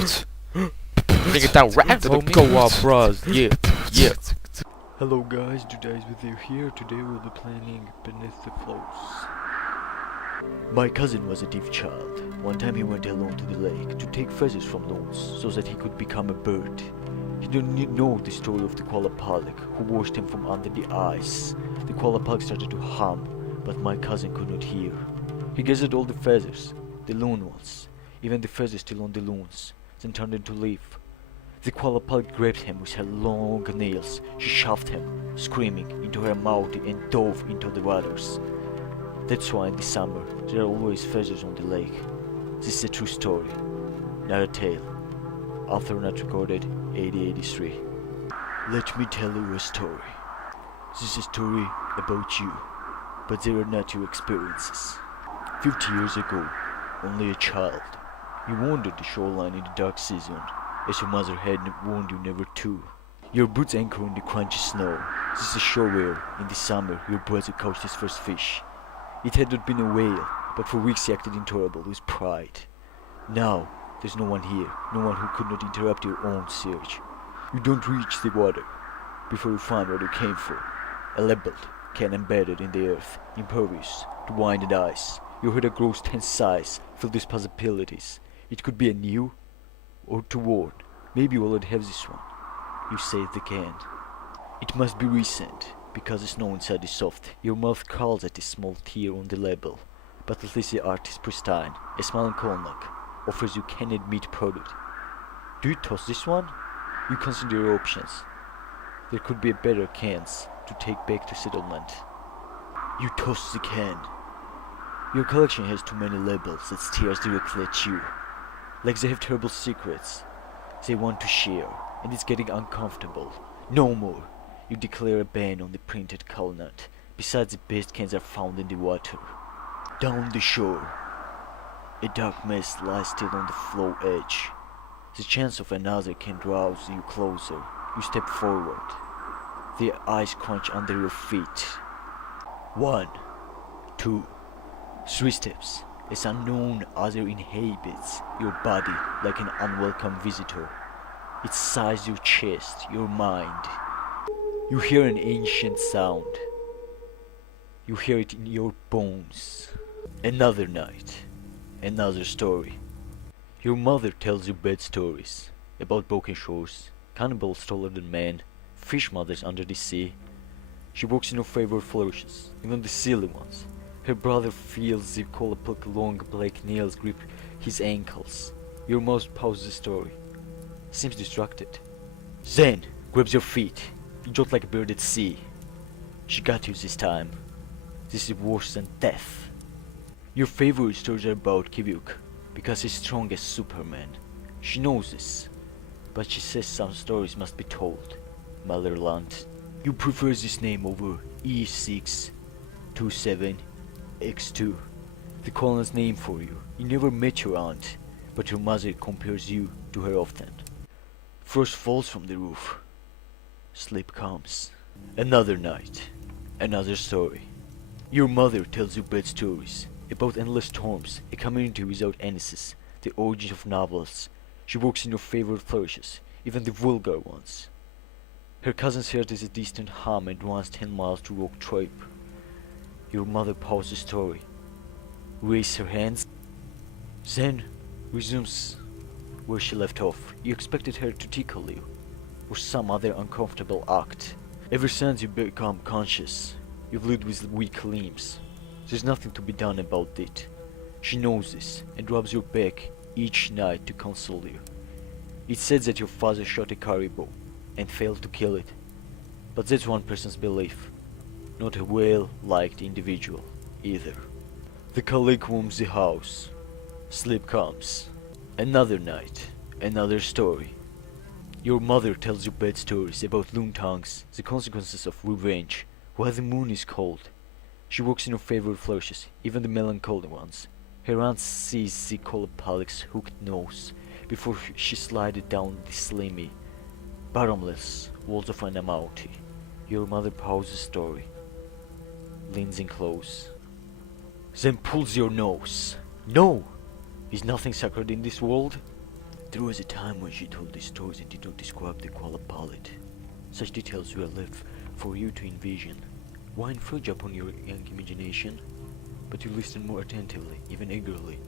Bring it down, rap, let it go up, bros. Yeah, yeah. Hello guys, Duda is with you here. Today we'll be planning Beneath the Floes. My cousin was a deaf child. One time he went alone to the lake to take feathers from loons so that he could become a bird. He didn't know the story of the koala palik who washed him from under the ice. The koala palik started to hum, but my cousin could not hear. He gathered all the feathers, the loon ones, even the feathers still on the loons, then turned into leaf. The koala palik grabbed him with her long nails. She shoved him, screaming, into her mouth and dove into the waters. That's why in the summer there are always feathers on the lake. This is a true story, not a tale. Author not recorded, 1883. Let me tell you a story. This is a story about you, but they are not your experiences. 50 years ago, only a child, you wandered the shoreline in the dark season, as your mother had warned you never to. Your boots anchor in the crunchy snow. This is a shore where, in the summer, your brother caught his first fish. It had not been a whale, but for weeks he acted intolerable with pride. Now, there's no one here, no one who could not interrupt your own search. You don't reach the water before you find what you came for. A labeled can embedded in the earth, impervious to wind and ice. Your head grows 10 size, filled with possibilities. It could be a new or toward. Maybe you already have this one. You say the can. It must be recent, because the snow inside is soft. Your mouth calls at a small tear on the label, but at least the art is pristine. A smiling cornlock offers you canned meat product. Do you toss this one? You consider your options. There could be better cans to take back to settlement. You toss the can. Your collection has too many labels that stares directly at you. Like they have terrible secrets they want to share, and it's getting uncomfortable. No more. You declare a ban on the printed colonut. Besides, the best cans are found in the water. Down the shore, a dark mist lies still on the floe edge. The chance of another can draws you closer. You step forward. The ice crunch under your feet. 1, 2, 3 steps. As unknown other inhabits your body like an unwelcome visitor. It sighs your chest, your mind. You hear an ancient sound. You hear it in your bones. Another night, another story. Your mother tells you bad stories about broken shores, cannibals taller than men, fish mothers under the sea. She works in your favorite flourishes, even the silly ones. Her brother feels the koala palik long black nails grip his ankles. Your mouth pauses the story. Seems distracted. Then grabs your feet. You jolt like a bird at sea. She got you this time. This is worse than death. Your favorite stories are about Kivyuk, because he's strong as Superman. She knows this, but she says some stories must be told. Motherland. You prefer this name over E627X2, the colonel's name for you. You never met your aunt, but your mother compares you to her often. Frost falls from the roof. Sleep comes. Another night, another story. Your mother tells you bad stories about endless storms, a community without enemies, the origins of novels. She works in your favorite flourishes, even the vulgar ones. Her cousin's heart is a distant hum and runs 10 miles to rock trip. Your mother pauses the story, raises her hands, then resumes where she left off. You expected her to tickle you, or some other uncomfortable act. Ever since you become conscious, you've lived with weak limbs. There's nothing to be done about it. She knows this, and rubs your back each night to console you. It's said that your father shot a caribou, and failed to kill it. But that's one person's belief, not a well-liked individual, either. The colleague warms the house. Sleep comes. Another night, another story. Your mother tells you bad stories about loon tongues, the consequences of revenge, why the moon is cold. She works in your favorite flourishes, even the melancholy ones. Her aunt sees the koala palik's hooked nose before she slided down the slimy, bottomless walls of an amouti. Your mother pauses the story, leans in close, then pulls your nose. No! Is nothing sacred in this world? There was a time when she told these stories and did not describe the koala palette. Such details were left for you to envision. Why infringe upon your young imagination? But you listen more attentively, even eagerly.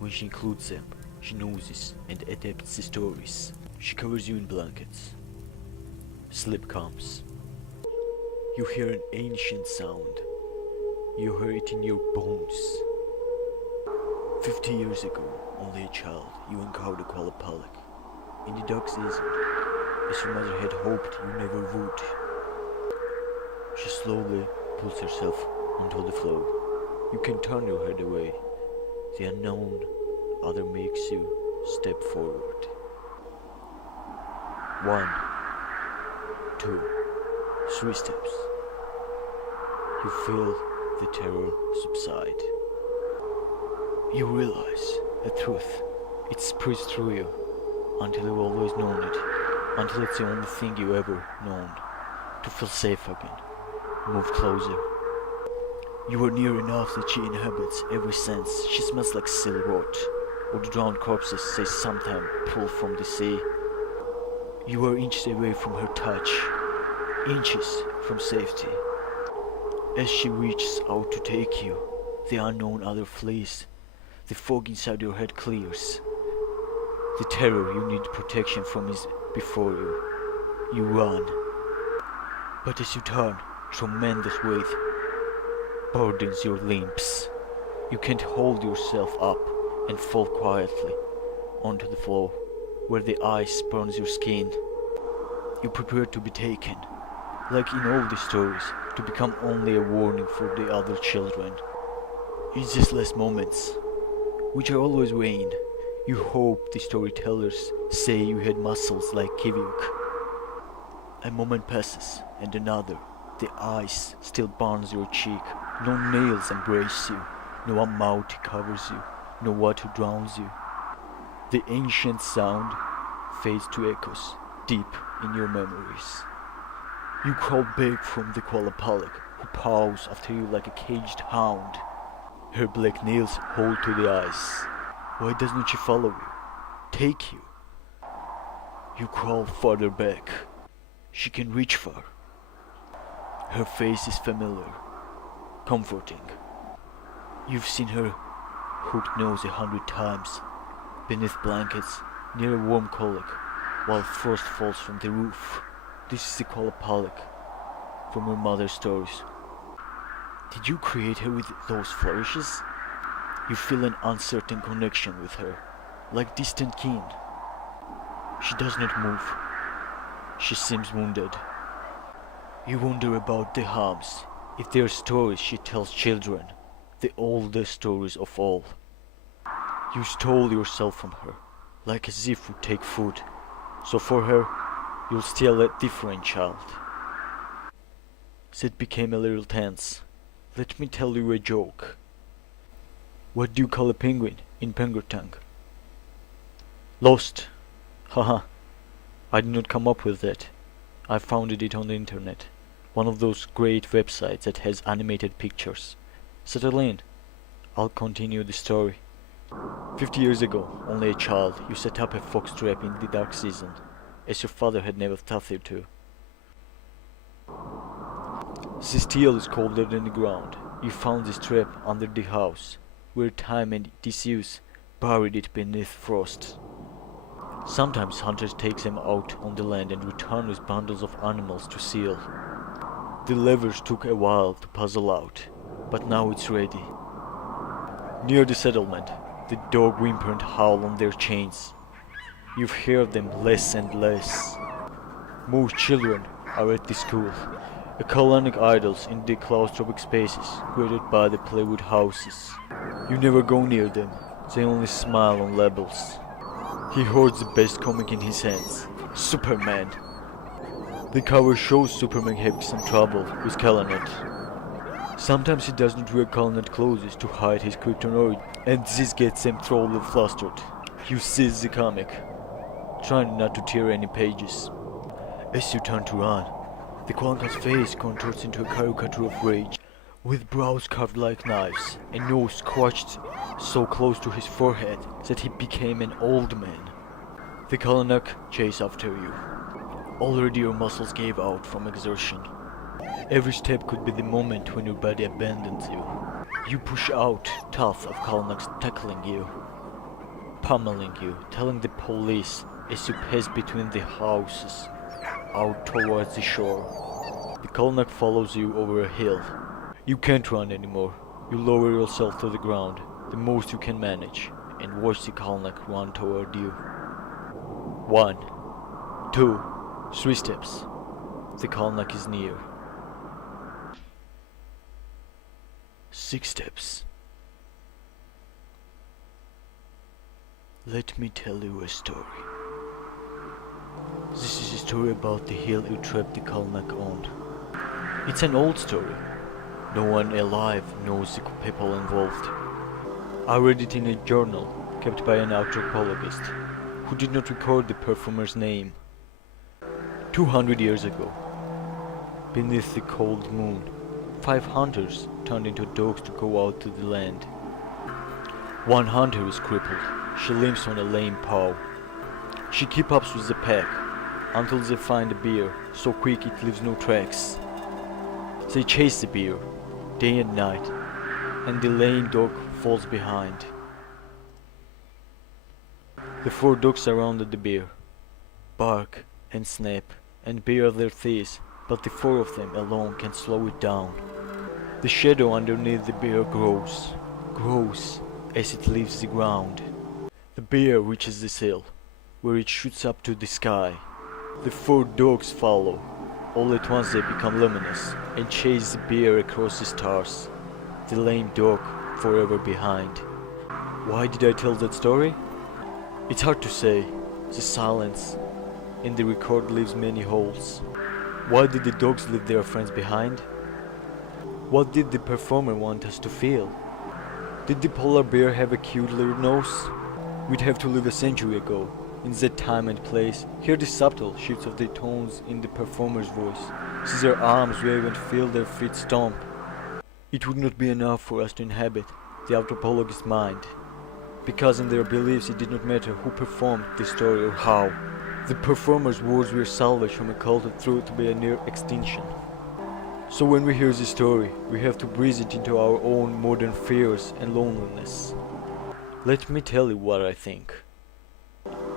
When she includes them, she noses and adapts the stories. She covers you in blankets. Sleep comes. You hear an ancient sound. You hear it in your bones. 50 years ago, only a child, you encountered koala palak. In the dark season, as your mother had hoped you never would. She slowly pulls herself onto the floor. You can turn your head away. The unknown other makes you step forward. 1, 2, 3 steps. You feel the terror subside. You realize a truth. It spreads through you until you've always known it, until it's the only thing you ever known. To feel safe again. Move closer. You are near enough that she inhabits every sense. She smells like seal rot, or the drowned corpses say sometime pulled from the sea. You are inches away from her touch, inches from safety. As she reaches out to take you, the unknown other flees. The fog inside your head clears. The terror you need protection from is before you. You run. But as you turn, tremendous weight burdens your limbs. You can't hold yourself up and fall quietly onto the floor where the ice burns your skin. You prepare to be taken, like in all the stories, to become only a warning for the other children. In these last moments, which are always vain, you hope the storytellers say you had muscles like Kivyuk. A moment passes, and another. The ice still burns your cheek. No nails embrace you. No amount covers you. No water drowns you. The ancient sound fades to echoes deep in your memories. You crawl back from the koala palak, who paws after you like a caged hound. Her black nails hold to the ice. Why doesn't she follow you? Take you? You crawl farther back. She can reach far. Her face is familiar, comforting. You've seen her hooked nose 100 times, beneath blankets, near a warm colic, while frost falls from the roof. This is the koala palak from her mother's stories. Did you create her with those flourishes? You feel an uncertain connection with her, like distant kin. She does not move. She seems wounded. You wonder about the harms, if they are stories she tells children, the oldest stories of all. You stole yourself from her, like a thief would take food. So for her, you'll steal a different child. Sid became a little tense. Let me tell you a joke. What do you call a penguin in Penguin? Lost. Haha. I did not come up with that. I found it on the internet. One of those great websites that has animated pictures. Settle in. I'll continue the story. 50 years ago, only a child, you set up a fox trap in the dark season, as your father had never taught you to. The steel is colder than the ground. You found this trap under the house, where time and disuse buried it beneath frost. Sometimes hunters take them out on the land and return with bundles of animals to seal. The levers took a while to puzzle out, but now it's ready. Near the settlement, the dog whimper and howl on their chains. You've heard them less and less. Most children are at the school, a colonic idols in the claustrophobic spaces created by the plywood houses. You never go near them, they only smile on labels. He holds the best comic in his hands, Superman. The cover shows Superman having some trouble with Calonet. Sometimes he doesn't wear Calonet clothes to hide his kryptonite, and this gets him thoroughly flustered. You seize the comic, trying not to tear any pages. As you turn to run, the Kwanka's face contorts into a caricature of rage, with brows carved like knives, and nose squashed so close to his forehead that he became an old man. The Kalnak chase after you. Already your muscles gave out from exertion. Every step could be the moment when your body abandons you. You push out, tough of Kalnaks tackling you, pummeling you, telling the police as you pace between the houses, out towards the shore. The Kalnak follows you over a hill. You can't run anymore. You lower yourself to the ground, the most you can manage, and watch the Kalnak run toward you. 1, 2, 3 steps. The Kalnak is near. 6 steps. Let me tell you a story. This is a story about the hill you trapped the Kalnak on. It's an old story. No one alive knows the people involved. I read it in a journal kept by an anthropologist who did not record the performer's name. 200 years ago, beneath the cold moon, 5 hunters turned into dogs to go out to the land. One hunter is crippled. She limps on a lame paw. She keeps up with the pack until they find a bear so quick it leaves no tracks. They chase the bear day and night, and the lame dog falls behind. The 4 dogs surrounded the bear, bark and snap and bare their teeth, but the 4 of them alone can slow it down. The shadow underneath the bear grows as it leaves the ground. The bear reaches the hill, where it shoots up to the sky. The 4 dogs follow. All at once they become luminous and chase the bear across the stars. The lame dog forever behind. Why did I tell that story? It's hard to say. The silence in the record leaves many holes. Why did the dogs leave their friends behind? What did the performer want us to feel? Did the polar bear have a cute little nose? We'd have to live a century ago, in that time and place, hear the subtle shifts of the tones in the performer's voice, see their arms wave and feel their feet stomp. It would not be enough for us to inhabit the anthropologist's mind, because in their beliefs it did not matter who performed the story or how. The performer's words were salvaged from a cultured truth to be a near extinction. So when we hear the story, we have to breathe it into our own modern fears and loneliness. Let me tell you what I think.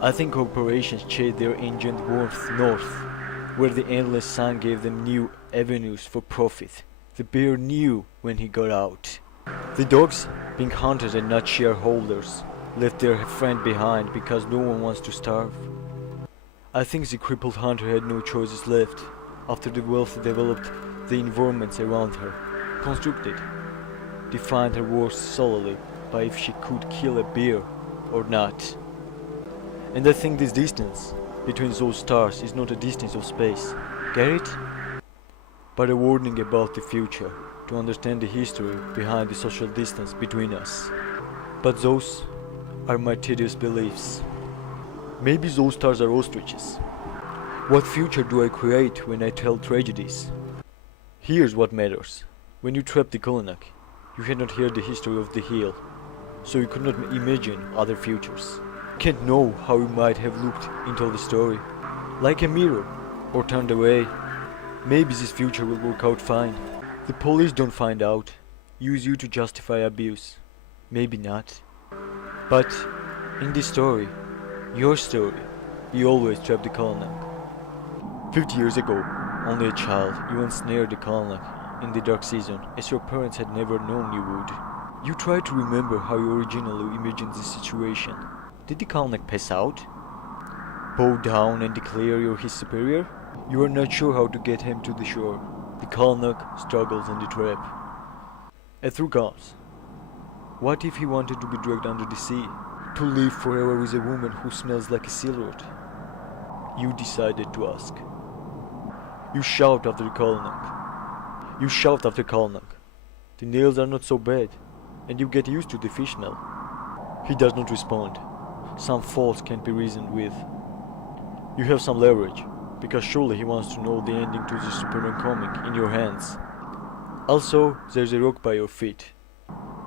I think corporations chased their ancient warmth north, where the endless sun gave them new avenues for profit. The bear knew when he got out. The dogs, being hunters and not shareholders, left their friend behind because no one wants to starve. I think the crippled hunter had no choices left after the wealth developed the environments around her, constructed, defined her worth solely by if she could kill a bear or not. And I think this distance between those stars is not a distance of space, get it? But a warning about the future, to understand the history behind the social distance between us. But those are my tedious beliefs. Maybe those stars are ostriches. What future do I create when I tell tragedies? Here's what matters. When you trapped the Kalnak, you had not heard the history of the hill, so you could not imagine other futures. Can't know how you might have looked into the story, like a mirror, or turned away. Maybe this future will work out fine. The police don't find out, use you to justify abuse. Maybe not. But in this story, your story, you always trapped the Kalnak. 50 years ago, only a child, you ensnared the Kalnak in the dark season, as your parents had never known you would. You tried to remember how you originally imagined the situation. Did the Kalnak pass out? Bow down and declare you're his superior? You are not sure how to get him to the shore. The Kalnak struggles in the trap. A thought comes. What if he wanted to be dragged under the sea? To live forever with a woman who smells like a silhouette? You decided to ask. You shout after the Kalnak. You shout after Kalnak. The nails are not so bad, and you get used to the fish smell. He does not respond. Some faults can't be reasoned with. You have some leverage, because surely he wants to know the ending to the Superman comic in your hands. Also, there's a rock by your feet.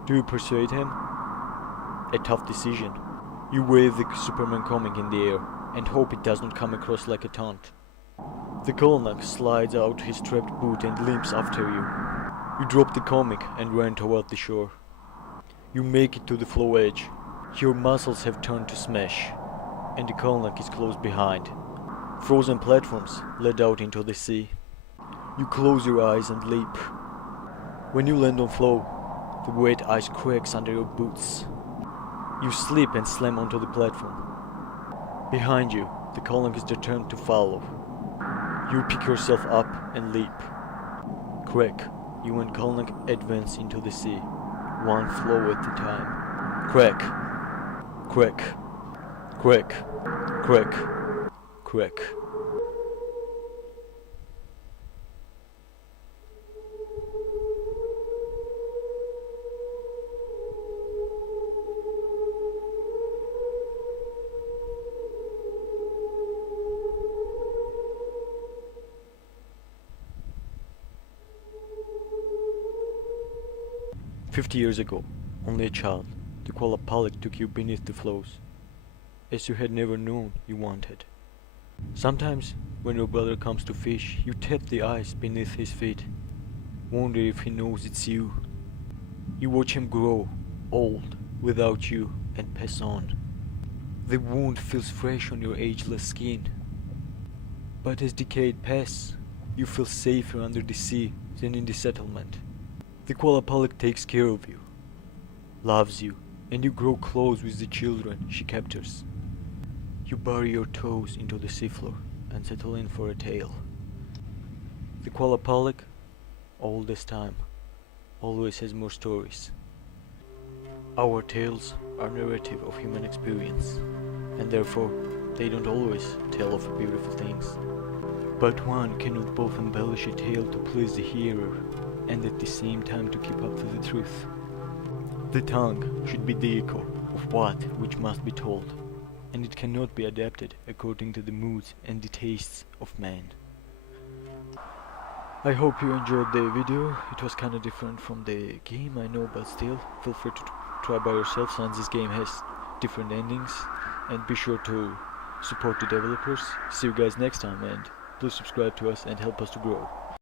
Do you persuade him? A tough decision. You wave the Superman comic in the air. and hope it doesn't come across like a taunt. The Kolnak slides out his strapped boot and limps after you. You drop the comic and run toward the shore. You make it to the floe edge. Your muscles have turned to smash, and the Kolnak is close behind. Frozen platforms lead out into the sea. You close your eyes and leap. When you land on floe, the wet ice cracks under your boots. You slip and slam onto the platform. Behind you, the Kolnak is determined to follow. You pick yourself up and leap. Crack, you and Kolnak advance into the sea, one floe at a time. Crack, crack, crack, crack, crack. "50 years ago, only a child, the Kualapalik took you beneath the floes, as you had never known you wanted. Sometimes, when your brother comes to fish, you tap the ice beneath his feet, wonder if he knows it's you. You watch him grow, old, without you, and pass on. The wound feels fresh on your ageless skin. But as decades pass, you feel safer under the sea than in the settlement. The Kualapalik takes care of you, loves you, and you grow close with the children she captures. You bury your toes into the seafloor and settle in for a tale. The Kualapalik, all this time, always has more stories. Our tales are narrative of human experience, and therefore they don't always tell of beautiful things. But one cannot both embellish a tale to please the hearer and at the same time to keep up to the truth. The tongue should be the echo of that which must be told, and it cannot be adapted according to the moods and the tastes of man." I hope you enjoyed the video. It was kinda different from the game, I know, but still, feel free to try by yourself since this game has different endings, and be sure to support the developers. See you guys next time, and please subscribe to us and help us to grow.